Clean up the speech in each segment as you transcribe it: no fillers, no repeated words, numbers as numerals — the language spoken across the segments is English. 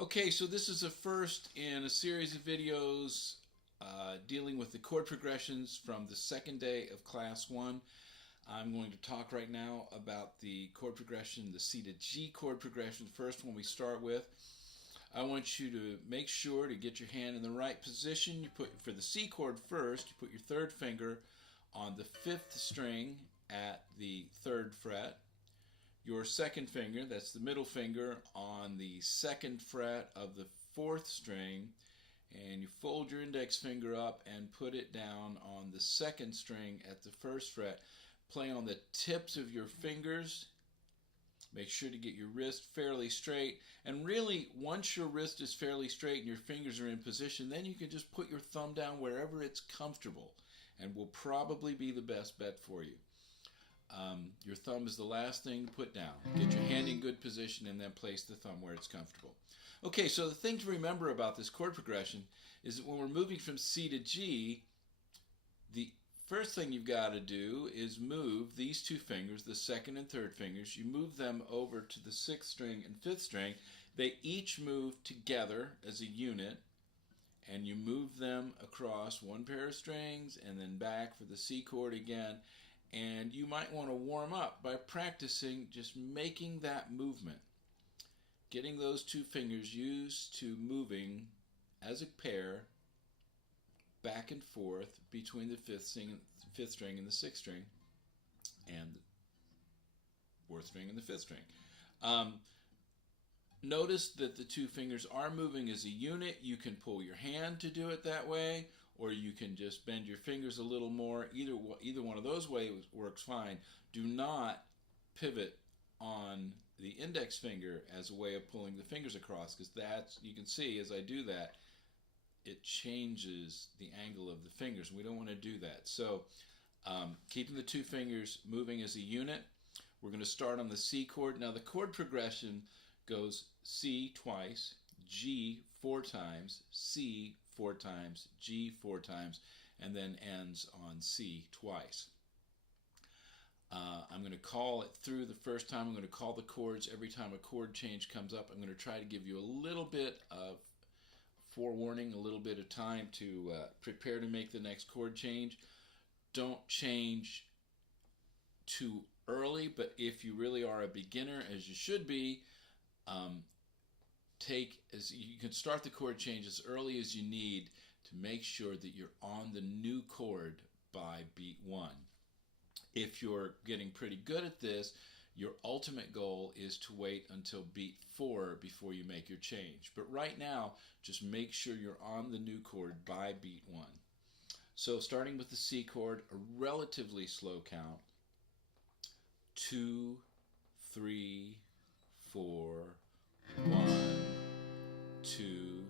Okay, so this is the first in a series of videos dealing with the chord progressions from the second day of class 1. I'm going to talk right now about the chord progression, the C to G chord progression, the first one we start with. I want you to make sure to get your hand in the right position. You put for the C chord first, you put your third finger on the 5th string at the 3rd fret. Your second finger, that's the middle finger, on the 2nd fret of the 4th string, and you fold your index finger up and put it down on the 2nd string at the 1st fret. Play on the tips of your fingers. Make sure to get your wrist fairly straight, and really once your wrist is fairly straight and your fingers are in position, then you can just put your thumb down wherever it's comfortable and will probably be the best bet for you. Your thumb is the last thing to put down. Get your hand in good position and then place the thumb where it's comfortable. Okay, so the thing to remember about this chord progression is that when we're moving from C to G, the first thing you've got to do is move these two fingers, the 2nd and 3rd fingers. You move them over to the 6th string and 5th string. They each move together as a unit, and you move them across one pair of strings and then back for the C chord again. And you might want to warm up by practicing just making that movement. Getting those two fingers used to moving as a pair back and forth between the 5th string and the 6th string, and the 4th string and the 5th string. Notice that the two fingers are moving as a unit. You can pull your hand to do it that way, or you can just bend your fingers a little more. Either one of those ways works fine. Do not pivot on the index finger as a way of pulling the fingers across, because that's, you can see as I do that, it changes the angle of the fingers. We don't want to do that. So keeping the two fingers moving as a unit, we're going to start on the C chord. Now the chord progression goes C twice, G 4 times, C 4 times, G 4 times, and then ends on C twice. I'm going to call it through the first time. I'm going to call the chords every time a chord change comes up. I'm going to try to give you a little bit of forewarning, a little bit of time to prepare to make the next chord change. Don't change too early, but if you really are a beginner, as you should be, you can start the chord change as early as you need to make sure that you're on the new chord by beat 1. If you're getting pretty good at this, your ultimate goal is to wait until beat 4 before you make your change. But right now, just make sure you're on the new chord by beat 1. So starting with the C chord, a relatively slow count. 2, 3, 4, 1, 2,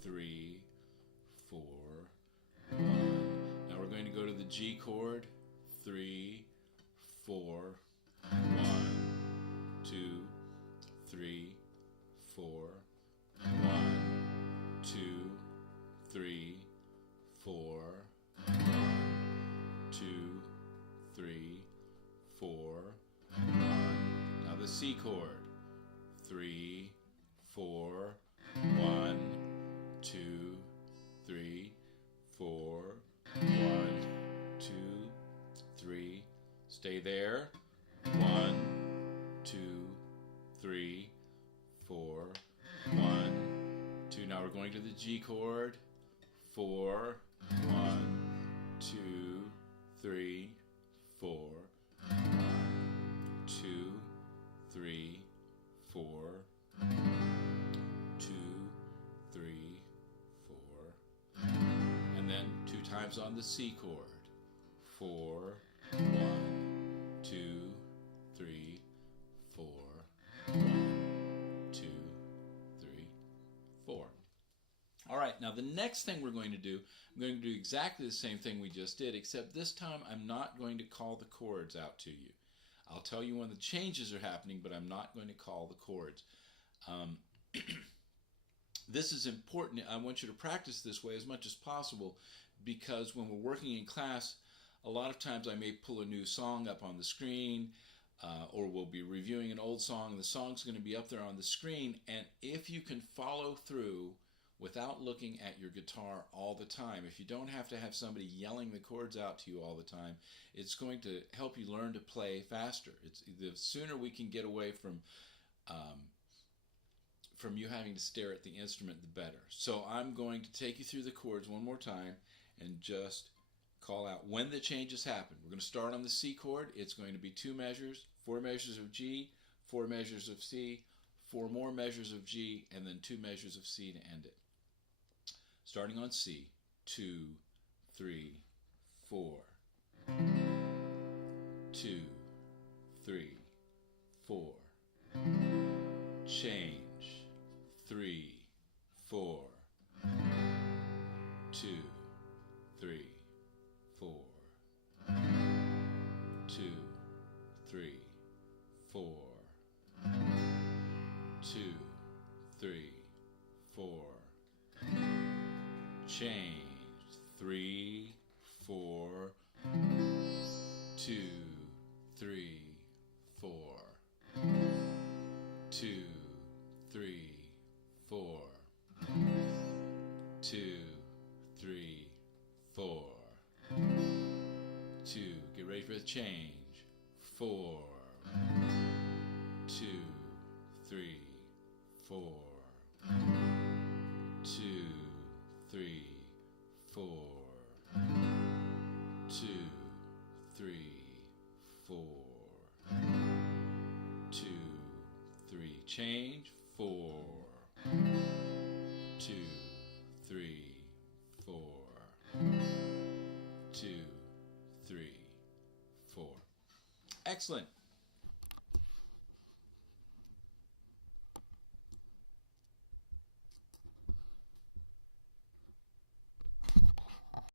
3, 4, 1. Now we're going to go to the G chord. 3, 4, 1, 2, 3, 4, 1, 2, 3, 4, 1, 2, 3, 4, 1. Now the C chord. 3, 4, 1, 2, 3, 4, 1, 2, 3. Stay there. 1, 2, 3, 4, 1, 2. Now we're going to the G chord. 4, 1, 2, 3, 4, 1, 2, 3, 4, 2, 3, 4, and then 2 times on the C chord. 4, 1, 2, 3, 4, 1, 2, 3, 4. All right, now the next thing we're going to do, I'm going to do exactly the same thing we just did, except this time I'm not going to call the chords out to you. I'll tell you when the changes are happening, but I'm not going to call the chords. This is important. I want you to practice this way as much as possible, because when we're working in class, a lot of times I may pull a new song up on the screen. or we'll be reviewing an old song. The song's going to be up there on the screen, and if you can follow through without looking at your guitar all the time, if you don't have to have somebody yelling the chords out to you all the time, it's going to help you learn to play faster. The sooner we can get away from you having to stare at the instrument, the better. So I'm going to take you through the chords one more time and just call out when the changes happen. We're going to start on the C chord. It's going to be 2 measures, 4 measures of G, 4 measures of C, 4 more measures of G, and then 2 measures of C to end it. Starting on C, 2, 3, 4. 2, 3, 4. Change. 3, 4. 2, 3, 4. 2, 3, 4. 2, 3, 4. Change. 3, 4. 2, 3, 4. 2, 3, 4. 2, 3, 4. 2. Get ready for the change. 4. 2, 3, 4. 2, 3, 4. 2, 3, 4. 2, 3. Change. 4. 2, 3, 4. 2, 3, 4. Excellent.